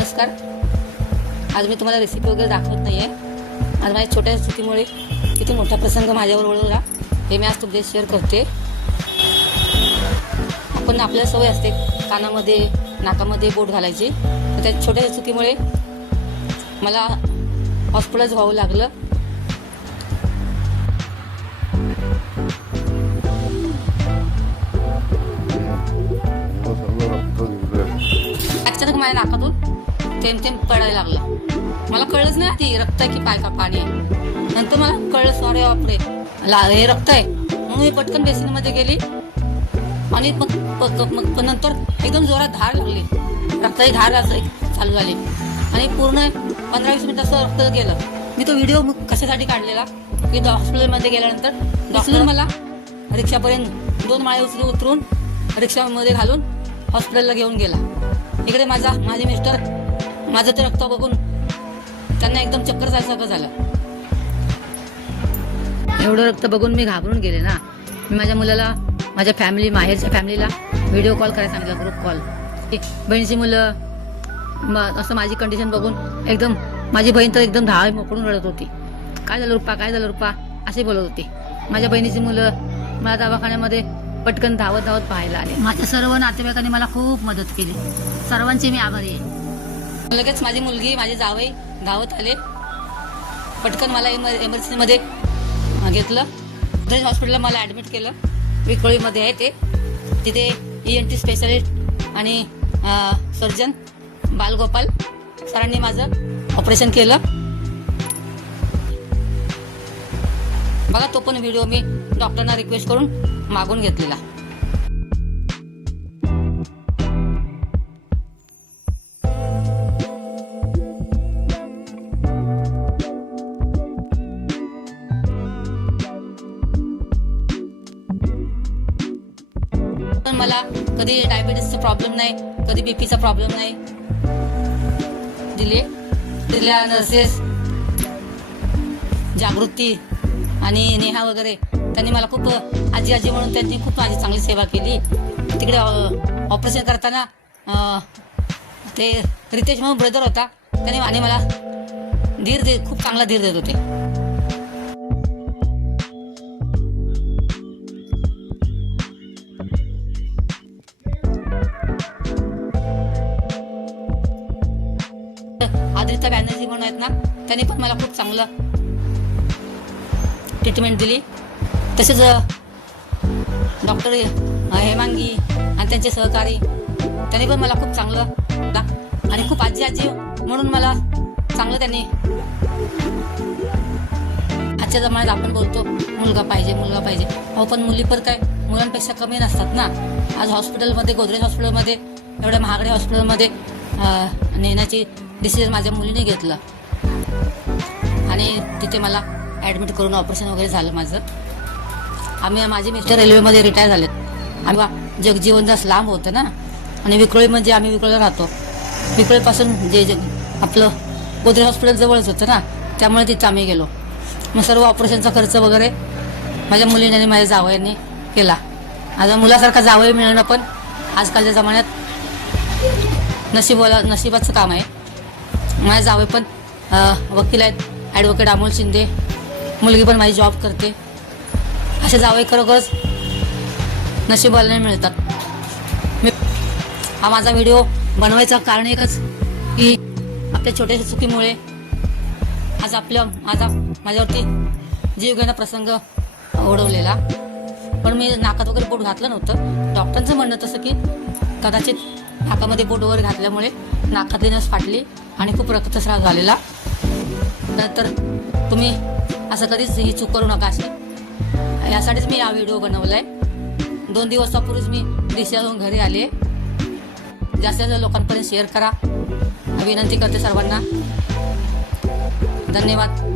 नमस्कार. आज मी तुम्हाला रेसिपी वगैरे दाखवत नाही आहे आज माझ्या छोट्या चुकीमुळे किती मोठा प्रसंग माझ्यावर ओळखला हे मी आज तुमच्या शेअर करते. आपण आपल्याला सवय असते कानामध्ये नाकामध्ये बोट घालायची. तर त्या छोट्या चुकीमुळे मला हॉस्पिटलाच व्हावं लागलं. थेंब पडायला लागला. मला कळलंच नाही आधी रक्त आहे की पाय का पाणी आहे. नंतर मला कळलं सॉरी बापरे. ला हे रक्त आहे. म्हणून मी पटकन बेसिनमध्ये गेली. आणि मग मग नंतर एकदम जोरात धार लागली. रक्ताची धार चालू झाली. आणि पूर्ण पंधरा वीस मिनिट असं रक्त गेलं. मी तो व्हिडिओ कशासाठी काढलेला? की हॉस्पिटलमध्ये गेल्यानंतर डॉक्टर मला. रिक्षापर्यंत दोन माळे उचलून उतरून रिक्षामध्ये घालून हॉस्पिटलला घेऊन गेला. इकडे माझा माझे मिस्टर माझं ते रक्त बघून त्यांना एकदम चक्कर जायसारखं झालं. एवढं रक्त बघून मी घाबरून गेले ना. मी माझ्या मुलाला माझ्या फॅमिली माहेरच्या फॅमिलीला व्हिडिओ कॉल करायला सांगितला ग्रुप कॉल बहिणीची मुलं असं माझी कंडिशन बघून एकदम माझी बहीण तर एकदम धाळ मोकळून रडत होती. काय झालं रुपा काय झालं रुपा? असे बोलत होती. माझ्या बहिणीची मुलं मला दवाखान्यामध्ये पटकन धावत धावत पाहायला आले. माझ्या सर्व नातेवाईकांनी मला खूप मदत केली. सर्वांची मी आभारी आहे. लगेच माझी मुलगी माझे जावई धावत आले. पटकन मला एमर इमर्जन्सीमध्ये घेतलं. दुसऱ्या हॉस्पिटलला मला ॲडमिट केलं. विक्रोळीमध्ये आहे ते. तिथे ई एन टी स्पेशलिस्ट आणि सर्जन बालगोपाल सरांनी माझं ऑपरेशन केलं. बघा तो पण व्हिडिओ मी डॉक्टरना रिक्वेस्ट करून मागून घेतलेला. पण मला कधी डायबिटीसचा प्रॉब्लेम नाही कधी बीपीचा प्रॉब्लेम नाही. दिले दिल्या नर्सेस जागृती आणि नेहा वगैरे. त्यांनी मला खूप आजी आजी म्हणून त्यांनी खूप माझी चांगली सेवा केली. तिकडे ऑपरेशन करताना ते रितेश म्हणून ब्रदर होता. त्याने आणि मला धीर दे खूप चांगला धीर देत होते. बॅनर्जी म्हणून आहेत ना त्यांनी पण मला खूप चांगलं ट्रीटमेंट दिली. तसेच डॉक्टर हेमांगी आणि त्यांचे सहकारी त्यांनी पण मला खूप चांगलं आणि खूप आजी आजी म्हणून मला चांगलं त्यांनी आजच्या जमान्यात आपण बोलतो मुलगा पाहिजे मुलगा पाहिजे. अहो पण मुली पण काय मुलांपेक्षा कमी नसतात ना. आज हॉस्पिटलमध्ये गोदरेज हॉस्पिटलमध्ये एवढ्या महागड्या हॉस्पिटलमध्ये नेण्याची डिसिजन माझ्या मुलीने घेतलं. आणि तिथे मला ॲडमिट करून ऑपरेशन वगैरे झालं माझं. आम्ही माझे मिस्टर रेल्वेमध्ये रिटायर झालेत. आम्ही वा- जगजीवन जास्त लांब होतं ना आणि विक्रोळी म्हणजे आम्ही विक्रोळीला राहतो. विक्रोळीपासून जे जे आपलं गोदरेज हॉस्पिटल जवळच होतं ना त्यामुळे तिथं आम्ही गेलो. मग सर्व ऑपरेशनचा खर्च वगैरे माझ्या मुलीने आणि माझ्या जावयांनी केला. आज मुलासारखा जावई मिळणं पण आजकालच्या जमान्यात नशिबाला नशिबाचं काम आहे. माझ्या जावे पण वकील आहेत. ॲडव्होकेट अमोल शिंदे. मुलगी पण माझी जॉब करते. असे जावे खरोखरच नशिबाला नाही मिळतात. मी हा माझा व्हिडिओ बनवायचं कारण एकच की आपल्या छोट्याशा चुकीमुळे आज आपल्या माझा माझ्यावरती जीवघेणा प्रसंग ओढवलेला. पण मी नाकात वगैरे बोट घातलं नव्हतं. डॉक्टरांचं म्हणणं तसं की कदाचित नाकामध्ये बोट वगैरे घातल्यामुळे नाकातली नस फाटली आणि खूप रक्तस्राव झालेला. नंतर तुम्ही असं कधीच ही चूक करू नका अशी. यासाठीच मी हा व्हिडिओ बनवलाय. दोन दिवसापूर्वीच मी दिशा घरी आले जास्तीत जास्त लोकांपर्यंत शेअर करा. विनंती करते सर्वांना. धन्यवाद.